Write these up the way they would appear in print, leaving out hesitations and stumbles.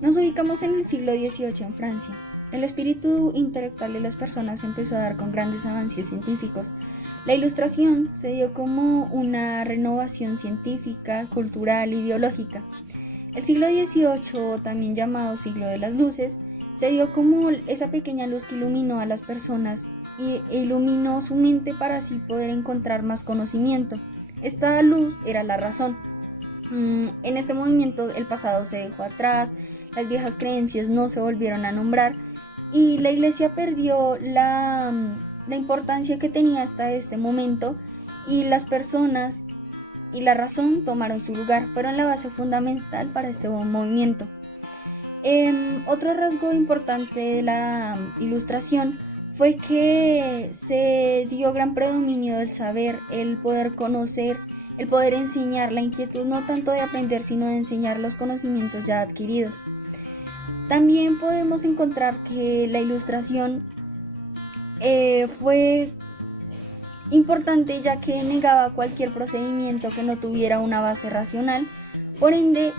Nos ubicamos en el siglo XVIII en Francia. El espíritu intelectual de las personas empezó a dar con grandes avances científicos. La Ilustración se dio como una renovación científica, cultural, ideológica. El siglo XVIII, también llamado siglo de las luces, se dio como esa pequeña luz que iluminó a las personas e iluminó su mente para así poder encontrar más conocimiento. Esta luz era la razón. En este movimiento el pasado se dejó atrás, las viejas creencias no se volvieron a nombrar y la iglesia perdió la importancia que tenía hasta este momento, y las personas y la razón tomaron su lugar, fueron la base fundamental para este movimiento. Otro rasgo importante de la Ilustración fue que se dio gran predominio del saber, el poder conocer, el poder enseñar, la inquietud no tanto de aprender sino de enseñar los conocimientos ya adquiridos. También podemos encontrar que la Ilustración fue importante ya que negaba cualquier procedimiento que no tuviera una base racional. Por ende,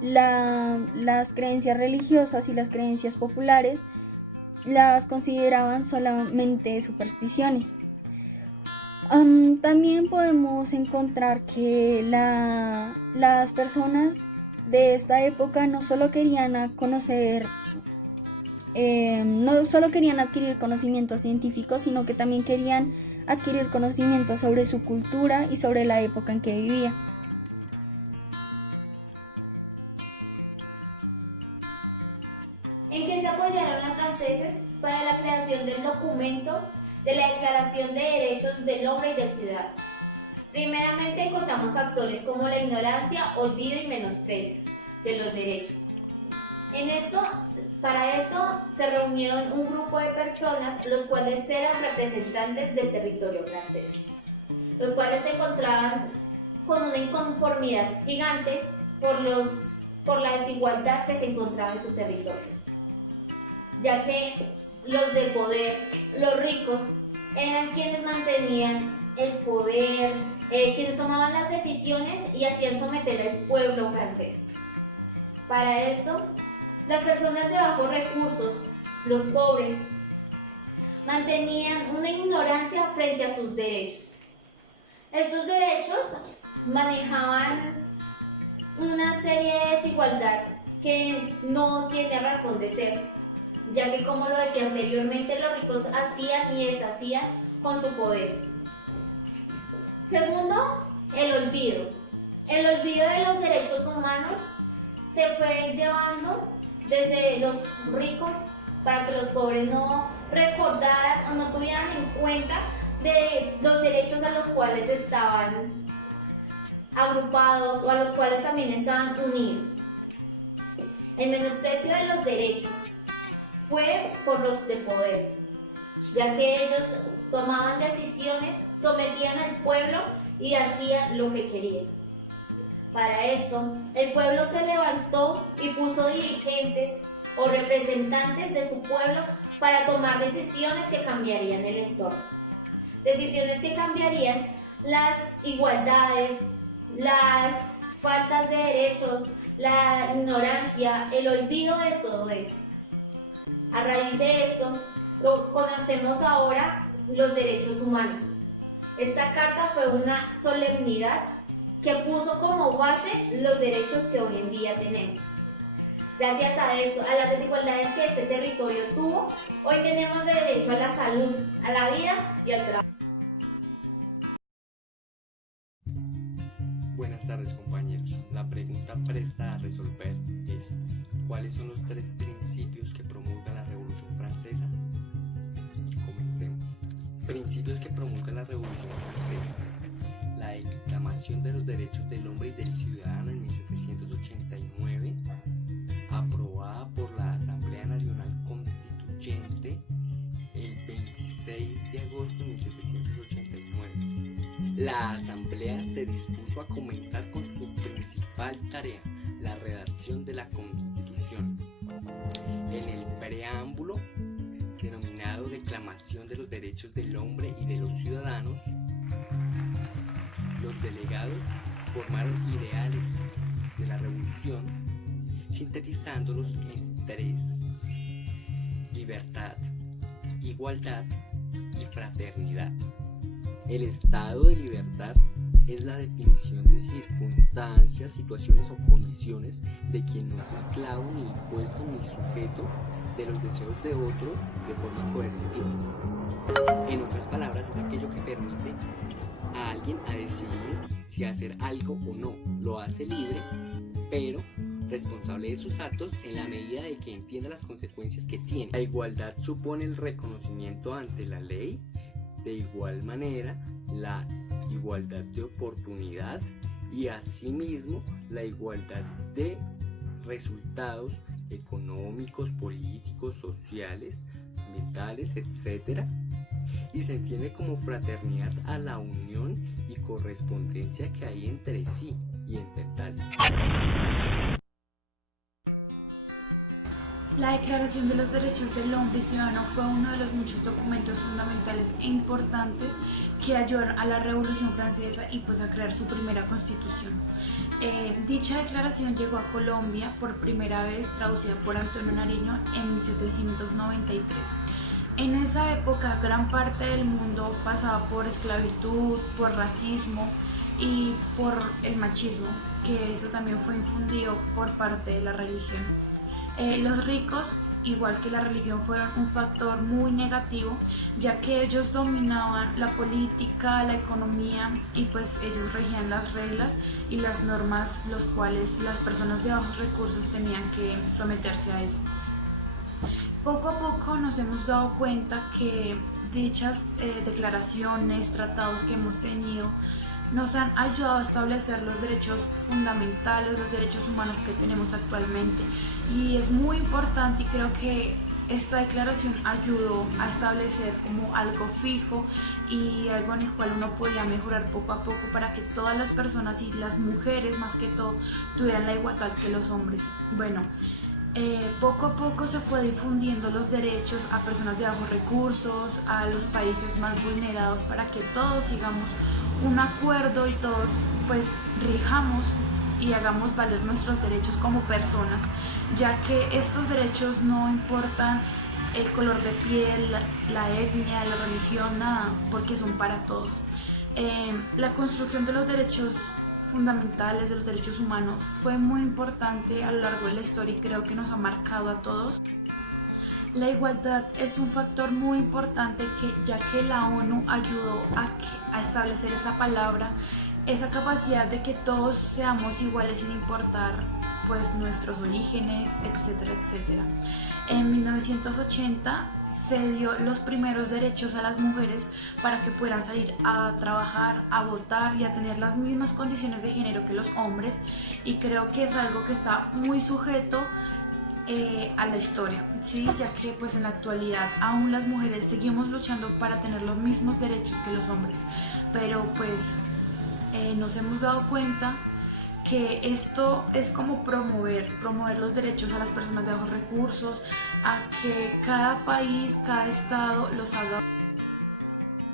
las creencias religiosas y las creencias populares las consideraban solamente supersticiones. También podemos encontrar que las personas de esta época no solo querían conocer, no solo querían adquirir conocimientos científicos, sino que también querían adquirir conocimientos sobre su cultura y sobre la época en que vivía. En que se apoyaron los franceses para la creación del documento de la Declaración de Derechos del Hombre y del Ciudadano. Primeramente encontramos factores como la ignorancia, olvido y menosprecio de los derechos. Para esto se reunieron un grupo de personas, los cuales eran representantes del territorio francés, los cuales se encontraban con una inconformidad gigante por la desigualdad que se encontraba en su territorio, ya que los de poder, los ricos, eran quienes mantenían el poder, quienes tomaban las decisiones y hacían someter al pueblo francés. Para esto, las personas de bajos recursos, los pobres, mantenían una ignorancia frente a sus derechos. Estos derechos manejaban una serie de desigualdad que no tiene razón de ser, ya que, como lo decía anteriormente, los ricos hacían y deshacían con su poder. Segundo, el olvido. El olvido de los derechos humanos se fue llevando desde los ricos para que los pobres no recordaran o no tuvieran en cuenta de los derechos a los cuales estaban agrupados o a los cuales también estaban unidos. El menosprecio de los derechos fue por los de poder, ya que ellos tomaban decisiones, sometían al pueblo y hacían lo que querían. Para esto, el pueblo se levantó y puso dirigentes o representantes de su pueblo para tomar decisiones que cambiarían el entorno. Decisiones que cambiarían las igualdades, las faltas de derechos, la ignorancia, el olvido de todo esto. A raíz de esto, conocemos ahora los derechos humanos. Esta carta fue una solemnidad que puso como base los derechos que hoy en día tenemos. Gracias a esto, a las desigualdades que este territorio tuvo, hoy tenemos derecho a la salud, a la vida y al trabajo. Buenas tardes, compañeros. La pregunta presta a resolver es: ¿cuáles son los 3 principios que promulga la Revolución Francesa? Comencemos. Principios que promulga la Revolución Francesa: la Declaración de los Derechos del Hombre y del Ciudadano en 1789, aprobada por la Asamblea Nacional Constituyente el 26 de agosto de 1789. La Asamblea se dispuso a comenzar con su principal tarea, la redacción de la Constitución. En el preámbulo, denominado Declaración de los Derechos del Hombre y de los Ciudadanos, los delegados formaron ideales de la revolución, sintetizándolos en tres: libertad, igualdad y fraternidad. El estado de libertad es la definición de circunstancias, situaciones o condiciones de quien no es esclavo, ni impuesto, ni sujeto de los deseos de otros de forma coercitiva. En otras palabras, es aquello que permite a alguien a decidir si hacer algo o no. Lo hace libre, pero responsable de sus actos en la medida de que entienda las consecuencias que tiene. La igualdad supone el reconocimiento ante la ley, de igual manera la igualdad de oportunidad y asimismo la igualdad de resultados económicos, políticos, sociales, ambientales, etc. Y se entiende como fraternidad a la unión y correspondencia que hay entre sí y entre tales. La Declaración de los Derechos del Hombre y Ciudadano fue uno de los muchos documentos fundamentales e importantes que ayudaron a la Revolución Francesa y pues a crear su primera constitución. Dicha declaración llegó a Colombia por primera vez, traducida por Antonio Nariño en 1793. En esa época gran parte del mundo pasaba por esclavitud, por racismo y por el machismo, que eso también fue infundido por parte de la religión. Los ricos, igual que la religión, fueron un factor muy negativo, ya que ellos dominaban la política, la economía y pues ellos regían las reglas y las normas, los cuales las personas de bajos recursos tenían que someterse a eso. Poco a poco nos hemos dado cuenta que dichas declaraciones, tratados que hemos tenido, nos han ayudado a establecer los derechos fundamentales, los derechos humanos que tenemos actualmente. Y es muy importante y creo que esta declaración ayudó a establecer como algo fijo y algo en el cual uno podía mejorar poco a poco para que todas las personas y las mujeres más que todo tuvieran la igualdad que los hombres. Bueno, poco a poco se fue difundiendo los derechos a personas de bajos recursos, a los países más vulnerados, para que todos sigamos un acuerdo y todos pues rijamos y hagamos valer nuestros derechos como personas, ya que estos derechos no importan el color de piel, la etnia, la religión, nada, porque son para todos. La construcción de los derechos fundamentales, de los derechos humanos, fue muy importante a lo largo de la historia y creo que nos ha marcado a todos. La igualdad es un factor muy importante ya que la ONU ayudó a establecer esa palabra, esa capacidad de que todos seamos iguales sin importar pues nuestros orígenes, etcétera, etcétera. En 1980 se dio los primeros derechos a las mujeres para que puedan salir a trabajar, a votar y a tener las mismas condiciones de género que los hombres, y creo que es algo que está muy sujeto a la historia, ¿sí? Ya que pues en la actualidad aún las mujeres seguimos luchando para tener los mismos derechos que los hombres, pero pues nos hemos dado cuenta que esto es como promover los derechos a las personas de bajos recursos, a que cada país, cada estado los haga